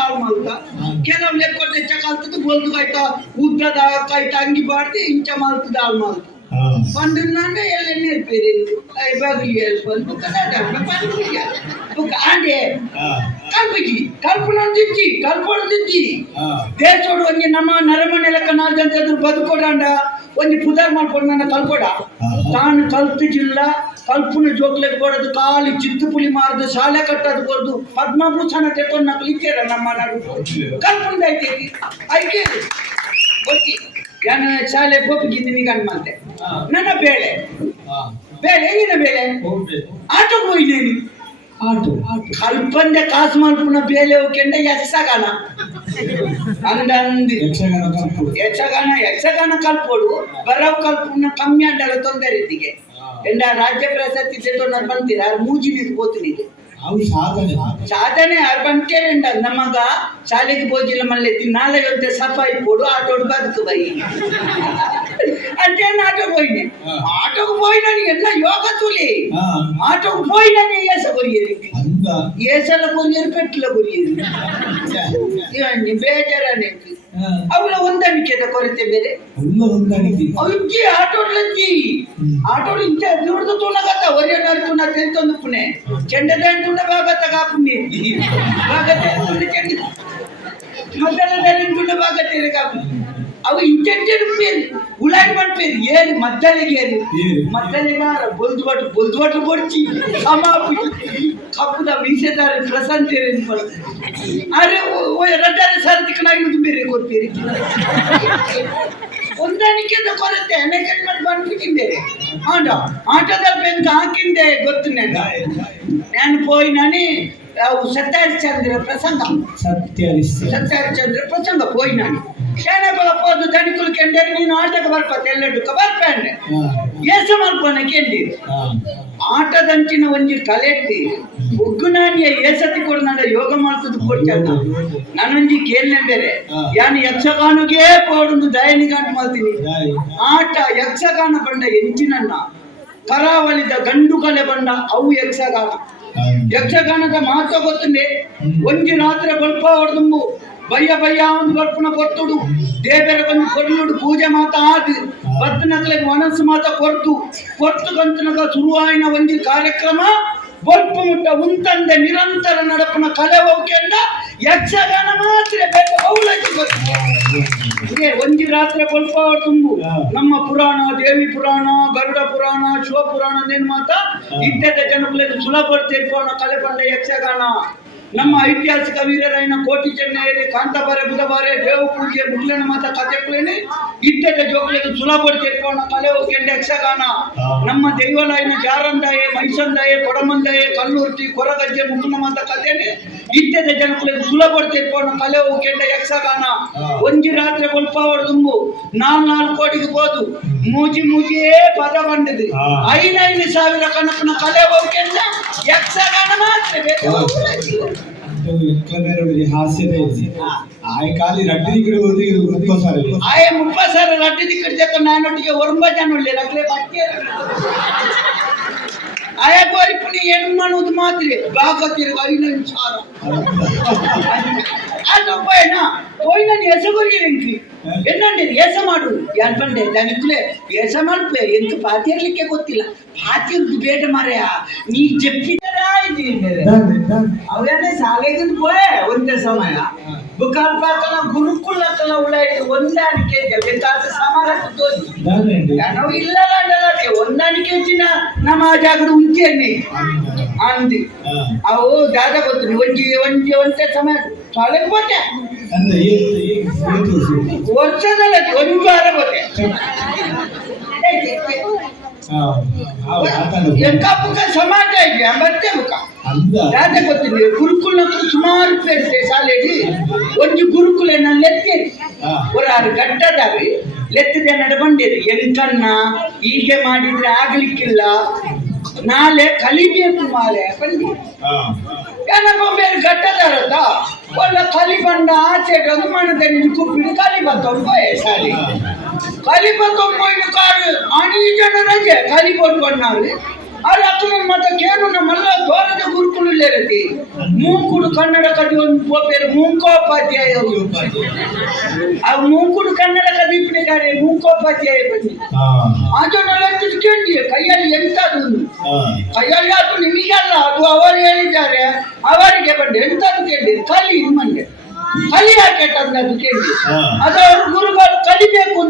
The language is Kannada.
ಹಾಳು ಮಾಡ್ತ ಕೆಲವು ಹೆಚ್ಚ ಕಲ್ತದ್ದು ಬೊಲ್ದು ಕಾಯ್ತ ಉದ್ದದ ಕಾಯ್ತ ಅಂಗಿ ಬಾಡ್ತಿ ಇಂಚ ಮಾಡ್ತದ ಹಾಳು ಮಾಡ್ತ ಎಲ್ಲ ಬಂದು ಆಂಡೆ. ಕಲ್ಪಿಜಿ. ಕಲ್ಪನೊಂದಿಜ್ಜಿ ಕಲ್ಪೊಂದಿಜ್ಜಿ ದೇಶೋಡು ಒಂಜಿ ನಮ್ಮ ನರಮನೆ ಲೆಕ್ಕ ನಾಲ್ಕು ಬದುಕೋಡಾಂಡ ಒಂದು ಪುದಾರ್ ಮಾಡ್ಕೊಂಡು ನನ್ನ ಕಲ್ಕೊಡ. ತಾನು ಕಲ್ತು ಕಲ್ಪನ ಜೋಕ್ಲೆಗ್ ಕೊಡೋದು ಕಾಲಿ ಚಿತ್ತು ಪುಲಿ ಮಾರದು ಶಾಲೆ ಕಟ್ಟೋದು ಬರೋದು ಪದ್ಮಭೂಷಣ ತೆಕೊಂಡು ನಾವು ನಮ್ಮ ನಾಡು? ಕಲ್ಪನ ಐತೈತಿ ಐಕೆ ಗೊತ್ತಿ ನಾನು ಶಾಲೆ ಗೋಪಿಗಿದ್ದೀನಿ ಗಂಡ ಮಾತೆ ನನ್ನ ಬೇಳೆ. ಬೇಳೆ ಏನಿನ ಬೇಳೆ? ಆಟೋ ಹೋಯ್ನೇನು ಆಟೋ. ಕಲ್ಪಂದೆ ಕಾಸು ಮಾಡ್ಕೊಂಡ ಬೇಲೆ ಹೋಗ್ಕೊಂಡೆ ಯಕ್ಷಗಾನ. ಅಂದಂದಿ ಯಕ್ಷಗಾನ ಯಕ್ಷಗಾನ ಯಕ್ಷಗಾನ ಕಲ್ಪೋಡು. ಬರವು ಕಲ್ಪುನ ಕಮ್ಮಿ ಅಂಡಲ ತೊಂದರೆ ರೀತಿಗೆ ಎಂಡ ರಾಜ್ಯ ಪ್ರಶಸ್ತಿ ತೆತ್ತೊಂಡು ಬಂತೀರ ಮೂಜಿ ನೀರು పోతుంది ಅವು ಸಾಧನೆ ಸಾಧನೆ ಅವ್ರು ಬಂತೇನೆಂಡ ನಮಗ ಶಾಲೆಗೆ ಹೋಗಿಲ್ಲ ಮಲ್ಲೆ ನಾಳೆ ಒಂದೇ ಸಫಾಯಿ ಕೊಡು ಆಟೋಡು ಬದುಕು ಬೈ అంటే ఆటోకి పోయినా ఆటోకి పోయినా ಎಲ್ಲ ಯೋಗ ತುಲಿ ಹಾ ఆటోకి పోయినా ఏస కొరియేది ಅಂದ ఏసల కొరియేది పెట్టిల కొరియేది ఇవన్నీ ಬೇಜಾರನೇಂತಿ ಹಾ ಅವಳ ಹೊಂದಾಣಿಕೆದ ಕೊರತೆ ಬೇರೆ. ಎಲ್ಲ ಹೊಂದಾಣಿಕೆ. ಅಜ್ಜಿ ಆಟೋಡ್ಲಜ್ಜಿ ಆಟೋಡ್ ಇಂಚ ದುಡ್ದು ತುಣಗತ್ತ ಒರೆ ತುಣ ತೆಂತೊಂದು ಪುಣೆ. ಚೆಂಡ ದಂಟುಂಡ ಭಾಗತ್ತ ಕಾಪುಣಿ ಭಾಗತ್ತೆ ಅಂಟುಂಡ ಚೆಂಡ. ಮೊದಲ ದಂಟುಂಡ ಭಾಗತ್ತೆ ಕಾಪು ಅವು ಇಂಚೆಂಚೆ ಪೇರು ಉಳಾಡಿ ಮಾಡ್ಪೇರು ಏರಿ ಮದ್ದಲೆಗೆ ಏರಿ ಏರಿ. ಮದ್ದಲೆಗಾರ ಬೊಲ್ದು ಬಟ್ಟು ಬೊಲ್ದು ಬಟ್ಟು ಬಡ್ಚಿ ಸಮಾಪಿ ಕಪ್ಪುದ ಮೀಸೆದಾರೆ ಪ್ರಶಾಂತಿ ಅರೆ ರಡ್ಡಾರೆ ಸಾರಥಿಕನಾಗಿರೋದು ಬೇರೆ ಗೊತ್ತೀರಿ ಹೊಂದಾಣಿಕೆದ ಕೊರತೆ ಅನೇಕ ಬಂದ್ಬಿಟ್ಟಿದ್ದೆ ಆಟ ಆಟದ ಬೆಂಕ ಹಾಕಿಂದೆ ಗೊತ್ತು ನಾನು ನಾನು పోయి నాని సత్యహరిచంద్ర ప్రసంగ ಸತ್ಯರಿಸ సత్యహరిచంద్ర ప్రసంగ పోయినాను ಶೇಣಗೊಳ ಪೋದು ದಣಿಕುಲು ಕೆಂಡರಿ ನೀನು ಆಟಕ್ಕೆ ಬರ್ಕೋತ ಎಲ್ಲಡಕ್ಕ ಬರ್ಪೇನೆ ಏಸು ಮಲ್ಪನೆ ಕೆಂಡಿ. ಆಟದಂಚಿನ ಒಂಜಿ ಕಲೆಟ್ಟಿ ಒಗ್ಗು ನಾನಿಯ ಏಸತಿ ಕೊಡು ನನ್ನ ಯೋಗ ಮಾಡ್ತದ ಕೊಡ್ತಾನ ನನ್ನೊಂಜಿ ಕೇಳನೆ ಬೇರೆ. ಯಾನು ಯಕ್ಷಗಾನಕ್ಕೆ ಪೋಡೊಂದು ದಯನಿಗಾಟ ಮಾಡ್ತೀನಿ. ಆಟ ಯಕ್ಷಗಾನ ಬಂಡ ಎಂಚಿನನ್ನ ಕರಾವಳಿದ ಗಂಡು ಕಲೆ ಬಂಡ ಅವು ಯಕ್ಷಗಾನ. ಯಕ್ಷಗಾನದ ಮಹತ್ವ ಗೊತ್ತುಂಡೆ? ಒಂಜಿ ರಾತ್ರಿ ಬಲ್ಪ ಹೊಡೆದು ಬಯ್ಯ ಬಯ್ಯ ಒಂದು ಬಲ್ಪುನ ಕೊರ್ತುಡು ದೇವರ ಬಂದು ಕೊರ್ಲುಡು ಪೂಜೆ ಮಾತ ಆದು. ಬದ್ನಗಳ ಮನಸ್ಸು ಮಾತ ಕೊರ್ತು ಕೊರ್ತು ಕಂತನಗ ಶುರುವಾಯಿನ ಒಂದು ಕಾರ್ಯಕ್ರಮ. ಬಲ್ಪ ಮುಟ್ಟ ಉಂತಂದೆ ನಿರಂತರ ನಡಪನ ಕಲೆ ಹೋಗ್ಕೊಂಡ ಯಕ್ಷಗಾನ ಮಾತ್ರ ಬೇಕು ಗೊತ್ತು. ಇದೇ ಒಂಜಿ ರಾತ್ರಿ ಬಲ್ಪ ತುಂಬು. ನಮ್ಮ ಪುರಾಣ ದೇವಿ ಪುರಾಣ ಗರುಡ ಪುರಾಣ ಶಿವ ಪುರಾಣ ಮಾತ? ಹಾ. ಇದ್ದದ ಜನಗಳಿಗೆ ಸುಲಭ ತೀರ್ಪೋಣ ಕಲೆ ಬಂದ ಯಕ್ಷಗಾನ. ನಮ್ಮ ಐತಿಹಾಸಿಕ ವೀರರಾಯನ ಕೋಟಿ ಚೆನ್ನೈಯಲ್ಲಿ ಕಾಂತಾಬಾರೆ ಬುಧಬಾರೆ ದೇವ ಪೂಜೆ ಮುಗ್ಲನ ಮಾತ ಕಥೆಗಳೇನೆ ಇದ್ದದ ಜೋಕ್ಲಿಗೆ ಸುಲಭ ತೆಕ್ಕೋಣ ಕಲೆ ಕೆಂಡ ಯಕ್ಷಗಾನ. ನಮ್ಮ ದೈವಲಾಯನ ಜಾರಂದಾಯೆ ಮೈಸಂದಾಯೆ ಕೊಡಮಂದಾಯೆ ಕಲ್ಲೂರ್ತಿ ಕೊರಗಜ್ಜೆ ಮುಗ್ಲನ ಮಾತ ಕಥೆನೆ ಇದ್ದದ ಜನಗಳಿಗೆ ಸುಲಭ ತೆಕ್ಕೋಣ ಕಲೆ ಕೆಂಡ ಯಕ್ಷಗಾನ. ಒಂಜಿ ರಾತ್ರಿ ಸ್ವಲ್ಪ ತುಂಬು ನಾಲ್ ನಾಲ್ಕು ಕೋಟಿಗೆ ಹೋದು. ಮೂಜಿ ಮೂಜಿಯೇ ಪದ ಬಂದಿದೆ. ಐದೈದು ಐನೈದು ಸಾವಿರ ಕನಕನ ಕಲೆ ಹೋಗ್ಕೊಂಡ ಯಕ್ಷಗಾನ ಮಾತ್ರ. ಬೇಕು ಆಯ್ ಖಾಲಿ ರಡ್ಡಿ ಕಡೆ ಹೋದ್ರೆ ಇದು ಮುಪ್ಪ ಸಾರಿ ಆಯ ಮುಪ್ಪ ಸರ್ ರಡ್ಡಿ ದಿಕ್ಕಡ ಜೊತೆ ನಾನೊಟ್ಟಿಗೆ ಒಂಬ ಜನ ಉಳ್ಳಿ ರಗ್ಲೆ ಬಟ್ಟೆ ಆಯ ಗೋರಿ ಪುಣಿ ಹೆಣ್ಣು ಮಾಡುವುದು ಮಾತ್ರ ಭಾಗ ತಿರುಗ ಐನೈದು ಸಾವಿರ ಅದು పోయిన పోయిన ఎసగొరి వెంకి ఎన్నండి ఏస ಮಾಡು ಯಾನ್ ಬಂದೆ ನನಗ್ಲೆ ಏಸ ಮಾಡ್ಪೆ ಎಂತ ಪಾತಿರ್ಲಿಕ್ಕೆ ಗೊತ್ತಿಲ್ಲ ಪಾತಿರ್ದು ಬೇಡ ಮಾರ್ಯ ನೀ ಜಪ್ಪಿದರಾ ಇದ್ದೀನಿ ಪೋಯ ಒಂದೇ ಸಮಯ. ಬುಕಾಲ್ ಪಾಕಲ ಗುರುಕುಲ ಕಲ ಉಳ್ಳಾಯಿ ಹೊಂದಾಣಿಕೆ ಬೇಕಾದ ಸಮಾರಕ್ಕೆ ತೋರಿ ನಾವು ಇಲ್ಲ ಹೊಂದಾಣಿಕೆ ಹೆಚ್ಚಿನ ನಮ್ಮ ಜಾಗದ ಉಂಚೆನೆ ಅಂದಿ. ಅವು ದಾದ ಗೊತ್ತು ಒಂಜಿ ಒಂಜಿ ಒಂದೇ ಸಮಯ. ಶಾಲೆಗೆ ಏತು ವರ್ಷದಲ್ಲ ಒಂದು ವಾರ ಹೋತೆ ಎಂಕ ಬುಕ್ಕ ಸಮಾಜ ಇದೆ ಮತ್ತೆ ಬುಕ್ಕ ಅಂದ ದಾದ ಗೊತ್ತಿದೆ ಗುರುಕುಲ ಸುಮಾರು ಪೇರ್ತೆ ಶಾಲೆಗೆ ಒಂಜಿ ಗುರುಕುಲ ನಾನು ಲೆತ್ತೇರಿ ಹಾ. ಒರಾರು ಗಟ್ಟದಾವೆ ಲೆತ್ತದೆ ನಡ್ಕೊಂಡಿರಿ ಎಂಕನ್ನ ಹೀಗೆ ಮಾಡಿದ್ರೆ ಆಗ್ಲಿಕ್ಕಿಲ್ಲ ನಾಳೆ ಕಲಿಬೇಕು ಮಾಲೆ ಬಂದಿ ಏನಪ್ಪ ಬೇರೆ ಗಟ್ಟದಾರದ ಒಳ್ಳ ಕಲಿ ಬಂಡ ಆಚೆ ಗಮನದ ನಿಂತು ಬಿಡು ಕಲಿ ಬಂತೊಂಬ ಸಾಲಿ ಕಲಿ ಬಂತೊಂಬ ಕಾರು ಅಣಿ ಜನ ರಜೆ ಕಲಿ ಬಂದ್ಕೊಂಡ್ನಾವ್ರಿ ಅದು ಅಕ್ಕನ ಮತ್ತೆ ಕೇನು ನಮ್ಮಲ್ಲ ದೋರದ ಗುರುಕುಲು ಇರತಿ ಮೂಂಕುಡು ಕನ್ನಡ ಕದಿ ಒಂದು ಪೋಪೇರು ಮೂಂಕೋಪಾಧ್ಯಾಯ ಅವರು. ಆ ಮೂಂಕುಡು ಕನ್ನಡ ಕದಿ ಇಪ್ಪನೇ ಮೂಂಕೋಪಾಧ್ಯಾಯ ಬನ್ನಿ ಹಾ ಅದನ್ನೆಲ್ಲ ತಿಳ್ಕೊಂಡಿ ಕೈಯಲ್ಲಿ ಎಂತ ಅದು ಹಾ ಕೈಯಲ್ಲಿ ಅದು ನಿಮಗಲ್ಲ ಅದು ಅವರು ಹೇಳಿದ್ದಾರೆ ಅವರಿಗೆ ಬಂದು ಎಂತದ್ದು ಕೇಳಿ ಕಲಿ ನಿಮ್ಮಂಗೆ ಕಲಿ ಯಾಕೆ ತಂದದ್ದು ಕೇಳಿ ಹಾ. ಅದು ಅವ್ರ ಗುರುಗಳು ಕಲಿಬೇಕು